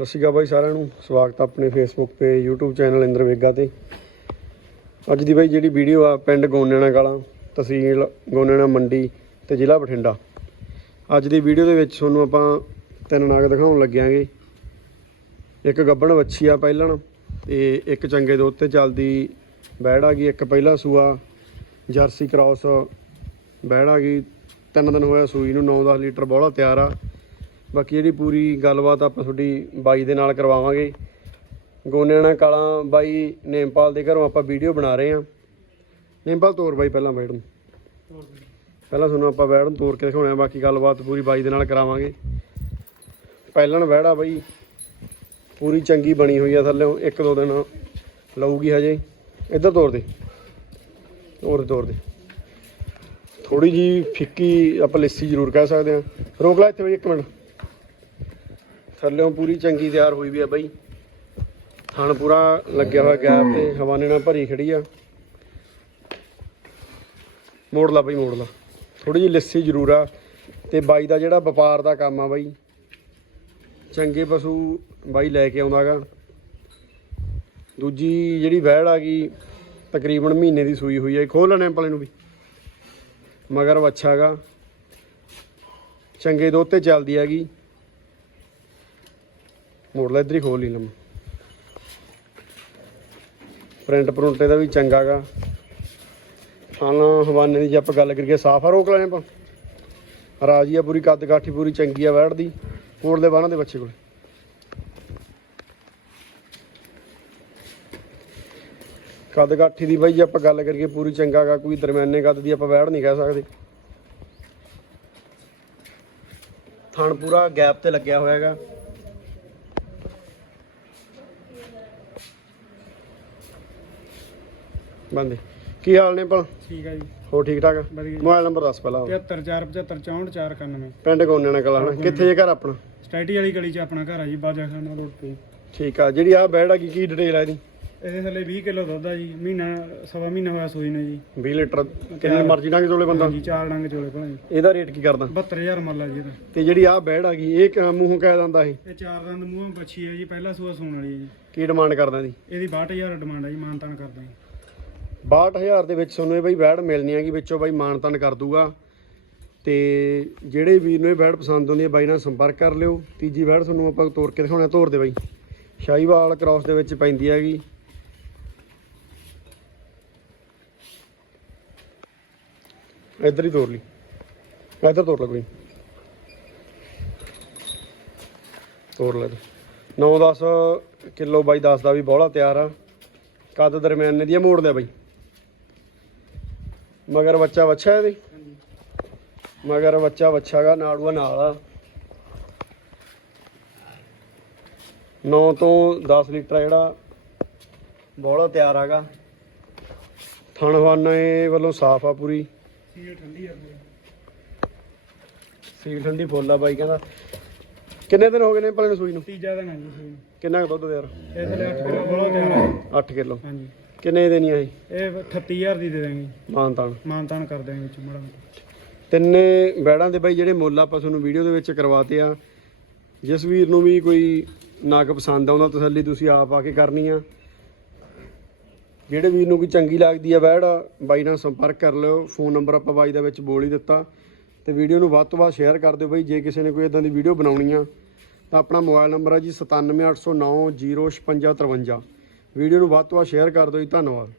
ਸਤਿ ਸ਼੍ਰੀ ਅਕਾਲ ਬਾਈ ਸਾਰਿਆਂ ਨੂੰ। ਸਵਾਗਤ ਆਪਣੇ ਫੇਸਬੁੱਕ ਤੇ, YouTube ਚੈਨਲ ਇੰਦਰ ਵੇਗਾ ਤੇ। ਅੱਜ ਦੀ ਬਾਈ ਜਿਹੜੀ ਵੀਡੀਓ ਆ, ਪਿੰਡ ਗੋਨੇਣਾ ਕਲਾਂ, ਤਹਿਸੀਲ ਗੋਨੇਣਾ ਮੰਡੀ ਤੇ ਜ਼ਿਲ੍ਹਾ ਬਠਿੰਡਾ। ਅੱਜ ਦੀ ਵੀਡੀਓ ਦੇ ਵਿੱਚ ਤੁਹਾਨੂੰ ਆਪਾਂ ਤਿੰਨ ਨਾਗ ਦਿਖਾਉਣ ਲੱਗਿਆਂਗੇ। ਇੱਕ ਗੱਬਣ ਵੱਛੀ ਆ ਪਹਿਲਣ ਤੇ ਇੱਕ ਚੰਗੇ ਦੁੱਧ ਤੇ ਚੱਲਦੀ ਬੈੜ ਆ ਗਈ, ਇੱਕ ਪਹਿਲਾ ਸੂਆ, ਜਰਸੀ ਕ੍ਰਾਸ ਬੈੜ ਆ ਗਈ। ਤਿੰਨ ਦਿਨ ਹੋਇਆ ਸੂਈ ਨੂੰ 9-10 ਲੀਟਰ ਬੋਲਾ ਤਿਆਰ ਆ। ਬਾਕੀ ਜਿਹੜੀ ਪੂਰੀ ਗੱਲਬਾਤ ਆਪਾਂ ਤੁਹਾਡੀ ਬਾਈ ਦੇ ਨਾਲ ਕਰਵਾਵਾਂਗੇ। ਗੋਨੇਣਾ ਕਾਲਾ ਬਾਈ ਨੇਮਪਾਲ ਦੇ ਘਰੋਂ ਆਪਾਂ ਵੀਡੀਓ ਬਣਾ ਰਹੇ ਹਾਂ। ਨੇਮਪਾਲ, ਤੋਰ ਬਾਈ ਪਹਿਲਾਂ ਬੈਠ ਨੂੰ। ਪਹਿਲਾਂ ਤੁਹਾਨੂੰ ਆਪਾਂ ਬੈਠ ਨੂੰ ਤੋਰ ਕੇ ਦਿਖਾਉਣਾ ਬਾਕੀ ਗੱਲਬਾਤ ਪੂਰੀ ਬਾਈ ਦੇ ਨਾਲ ਕਰਾਵਾਂਗੇ। ਪਹਿਲਾਂ ਬੈੜਾ ਬਾਈ। ਪੂਰੀ ਚੰਗੀ ਬਣੀ ਹੋਈ ਆ ਥੱਲੇ, ਇੱਕ ਦੋ ਦਿਨ ਲਊਗੀ ਹਜੇ। ਇੱਧਰ ਤੋਰ ਦੇ। ਤੋਰ ਦੇ ਤੋਰ ਦੇ। ਥੋੜੀ ਜੀ ਫਿੱਕੀ ਆਪਾਂ ਲੱਸੀ ਜ਼ਰੂਰ ਕਹਿ ਸਕਦੇ ਹਾਂ ਰੋਕ ਲੈ ਇੱਥੇ ਬਈ, ਇੱਕ ਮਿੰਟ। ਥੱਲੇੋਂ ਪੂਰੀ ਚੰਗੀ ਤਿਆਰ ਹੋਈ ਵੀ ਆ ਬਾਈ। ਥਣ ਪੂਰਾ ਲੱਗਿਆ ਹੋਇਆ ਗੈਪ ਤੇ ਹਵਾਨੇ ਨਾਲ ਭਰੀ ਖੜੀ ਆ। ਮੋੜ ਲਾ ਬਈ, ਮੋੜ ਲਾ। ਥੋੜੀ ਜਿਹੀ ਲੱਸੀ ਜ਼ਰੂਰ ਆ। ਤੇ ਬਾਈ ਦਾ ਜਿਹੜਾ ਵਪਾਰ ਦਾ ਕੰਮ ਆ ਬਾਈ, ਚੰਗੇ ਪਸ਼ੂ ਬਾਈ ਲੈ ਕੇ ਆਉਂਦਾਗਾ ਦੂਜੀ ਜਿਹੜੀ ਵਹਿੜ ਆ ਗਈ, ਤਕਰੀਬਨ ਮਹੀਨੇ ਦੀ ਸੂਈ ਹੋਈ ਹੈ ਖੋਲ ਲੈਣੇ ਪਲੇ ਨੂੰ ਵੀ। ਮਗਰ ਵੱਛਾਗਾ ਚੰਗੇ ਦੁੱਧ ਤੇ ਚੱਲਦੀ ਹੈਗੀ। ਮੋੜ ਲੈ ਇੱਧਰ ਹੀ ਖੋਲ ਲਈ ਲੰਮ। ਪ੍ਰਿੰਟ ਪ੍ਰਿੰਟ ਇਹਦਾ ਵੀ ਚੰਗਾਗਾ ਖਾਣਾ ਹਵਾਨੇ ਦੀ ਜੇ ਆਪਾਂ ਗੱਲ ਕਰੀਏ, ਸਾਫ਼ ਆ, ਰੋਕ ਲੈਣੇ ਆਪਾਂ। ਰਾਜੀ ਆ ਪੂਰੀ, ਕੱਦ ਕਾਠੀ ਪੂਰੀ, ਚੰਗੀ ਆ ਵੈੜ ਦੀ ਕੋਲ ਦੇ ਬਾਹਾਂ ਦੇ ਬੱਚੇ ਕੋਲ। ਕੱਦ ਕਾਠੀ ਦੀ ਬਾਈ ਜੇ ਆਪਾਂ ਗੱਲ ਕਰੀਏ, ਪੂਰੀ ਚੰਗਾਗਾ ਕੋਈ ਦਰਮਿਆਨੇ ਕੱਦ ਦੀ ਆਪਾਂ ਵੈੜ ਨਹੀਂ ਕਹਿ ਸਕਦੇ। ਥਣ ਪੂਰਾ ਗੈਪ ਤੇ ਲੱਗਿਆ ਹੋਇਆ ਹੈਗਾ ਬੰਦੇ। ਕੀ ਹਾਲ ਨੇ ਭਲ? ਠੀਕ ਹੈ ਜੀ। ਹੋ ਠੀਕ ਠਾਕ ਵਧੀਆ ਮੋਬਾਈਲ ਨੰਬਰ ਦੱਸ ਪਹਿਲਾਂ 73475649491 ਪਿੰਡ ਨਾਲ ਕਲਾ ਕਿੱਥੇ ਜੇ ਘਰ ਆਪਣਾ? ਸਟੈਟੀ ਵਾਲੀ ਗਲੀ 'ਚ ਆਪਣਾ ਘਰ ਆ ਜੀ ਬਾਜਾਖਾਨਾ ਰੋਡ ਤੇ। ਠੀਕ ਆ ਜਿਹੜੀ ਆ ਬੈੜ ਆ ਕੀ ਕੀ ਡਿਟੇਲ ਆ ਇਹਦੀ? ਇਹਦੇ ਥੱਲੇ 20 ਕਿਲੋ ਦੁੱਧ ਆ ਜੀ ਮਹੀਨਾ ਸਵਾ ਮਹੀਨਾ ਹੋਇਆ ਸੂਈ ਨੇ ਜੀ। 20 ਲੀਟਰ ਕਿੰਨੇ ਮਰਜ਼ੀ ਡੰਗ ਚੋਲੇ ਬੰਦਾ? ਹਾਂਜੀ ਚਾਰ ਡੰਗ ਚੋਲੇ ਜੀ ਇਹਦਾ ਰੇਟ ਕੀ ਕਰਦਾ? 72000 ਮੱਲਾ ਜੀ ਇਹਦਾ। ਤੇ ਜਿਹੜੀ ਆ ਬੈੜ ਆ ਗਈ ਇਹ ਕਿ- ਮੂੰਹੋਂ ਕਹਿ ਦਿੰਦਾ ਇਹ? ਇਹ ਚਾਰ ਦੰਦ ਮੂੰਹੋਂ ਬੱਚੀ ਹੈ ਜੀ ਪਹਿਲਾ ਸੂਆ ਸੂਣ ਵਾਲੀ ਹੈ ਜੀ। ਕੀ ਡਿਮਾਂਡ ਕਰਦਾ ਇਹਦੀ? ਇਹਦੀ 62000 ਡਿਮਾਂਡ ਹੈ ਜੀ ਮਾਨਤਾਨ ਕਰਦਾ ਜੀ। 62000 ਦੇ ਵਿੱਚ ਤੁਹਾਨੂੰ ਇਹ ਬਈ ਬੈੜ ਮਿਲਣੀ ਹੈਗੀ, ਵਿੱਚੋਂ ਬਾਈ ਮਾਨਤਨ ਕਰ ਦੂਗਾ। ਤੇ ਜਿਹੜੇ ਵੀਰ ਨੂੰ ਇਹ ਬੈੜ ਪਸੰਦ ਆਉਂਦੀ ਹੈ, ਬਾਈ ਨਾਲ ਸੰਪਰਕ ਕਰ ਲਿਓ। ਤੀਜੀ ਬੈੜ ਤੁਹਾਨੂੰ ਆਪਾਂ ਤੋੜ ਕੇ ਦਿਖਾਉਣਾ ਤੋੜ ਦੇ ਬਾਈ। ਸ਼ਾਹੀਵਾਲ ਕ੍ਰਾਸ ਦੇ ਵਿੱਚ ਪੈਂਦੀ ਹੈਗੀ। ਇੱਧਰ ਹੀ ਤੋੜ ਲਈ। ਇੱਧਰ ਤੋੜ ਲੈ ਕੋਈ। ਤੋੜ ਲੈ 9-10 ਕਿਲੋ ਬਾਈ 10 ਦਾ ਵੀ ਬੋਲਾ ਤਿਆਰ ਆ। ਕੱਦ ਦਰਮਿਆਨੇ ਦੀ ਮੋੜ ਲਿਆ ਬਾਈ। ਮਗਰ ਬੱਚਾ ਵੱਛਾ ਇਹਦੇ? ਮਗਰ ਬੱਚਾ ਵੱਛਾਗਾ ਨਾੜੂਆ ਨਾਲ ਆ। 9 ਤੋਂ 10 ਲੀਟਰ ਆ ਜਿਹੜਾ ਬੋਲਾ ਤਿਆਰ ਆਗਾ। ਥਣ ਵਾਨੇ ਵੱਲੋਂ ਸਾਫ਼ ਆ ਪੂਰੀ। ਸੀਲ ਠੰਡੀ ਆ ਪੂਰੀ। ਸੀਲ ਠੰਡੀ ਫੁੱਲ ਆ ਬਾਈ ਕਹਿੰਦਾ। ਕਿੰਨੇ ਦਿਨ ਹੋ ਗਏ ਨੇ ਭਲੇ ਨੂੰ ਸੂਈ ਨੂੰ? ਤੀਜਾ ਦਿਨ ਹੈ ਜੀ। ਕਿੰਨਾ ਕੁ ਦੁੱਧ ਯਾਰ ਇਹ ਥੱਲੇ 8 ਕਿਲੋ ਬੋਲਾ ਤਿਆਰ ਹੈ 8 ਕਿਲੋ। ਹਾਂਜੀ। ਕਿੰਨੇ ਦੇਣੀ ਆ ਇਹ? ਇਹ 38000 ਦੀ ਦੇ ਦਾਂਗੇ ਮਾਨਤਾਨ। ਮਾਨਤਾਨ ਕਰ ਦਾਂਗੇ ਵਿੱਚ ਮੜਾ ਮੋਟਾ। ਤਿੰਨੇ ਬੈੜਾਂ ਦੇ ਬਾਈ ਜਿਹੜੇ ਮੁੱਲ ਆਪਾਂ ਤੁਹਾਨੂੰ ਵੀਡੀਓ ਦੇ ਵਿੱਚ ਕਰਵਾਤੇ ਆ ਜਿਸ ਵੀਰ ਨੂੰ ਵੀ ਕੋਈ ਨਗ ਪਸੰਦ ਆਉਂਦਾ ਤਸੱਲੀ ਤੁਸੀਂ ਆਪ ਆ ਕੇ ਕਰਨੀ ਆ। ਜਿਹੜੇ ਵੀਰ ਨੂੰ ਕੋਈ ਚੰਗੀ ਲੱਗਦੀ ਆ ਬੈੜ ਬਾਈ ਨਾਲ ਸੰਪਰਕ ਕਰ ਲਿਓ ਫੋਨ ਨੰਬਰ ਆਪਾਂ ਬਾਈ ਦਾ ਵਿੱਚ ਬੋਲ ਹੀ ਦਿੱਤਾ। ਤੇ ਵੀਡੀਓ ਨੂੰ ਵੱਧ ਤੋਂ ਵੱਧ ਸ਼ੇਅਰ ਕਰ ਦਿਓ ਬਾਈ ਜੇ ਕਿਸੇ ਨੇ ਕੋਈ ਇਦਾਂ ਦੀ ਵੀਡੀਓ ਬਣਾਉਣੀ ਆ ਤਾਂ ਆਪਣਾ ਮੋਬਾਈਲ ਨੰਬਰ ਹੈ ਜੀ 97809 05653 ਵੀਡੀਓ ਨੂੰ ਵੱਧ ਤੋਂ ਵੱਧ ਸ਼ੇਅਰ ਕਰ ਦਿਓ ਜੀ ਧੰਨਵਾਦ।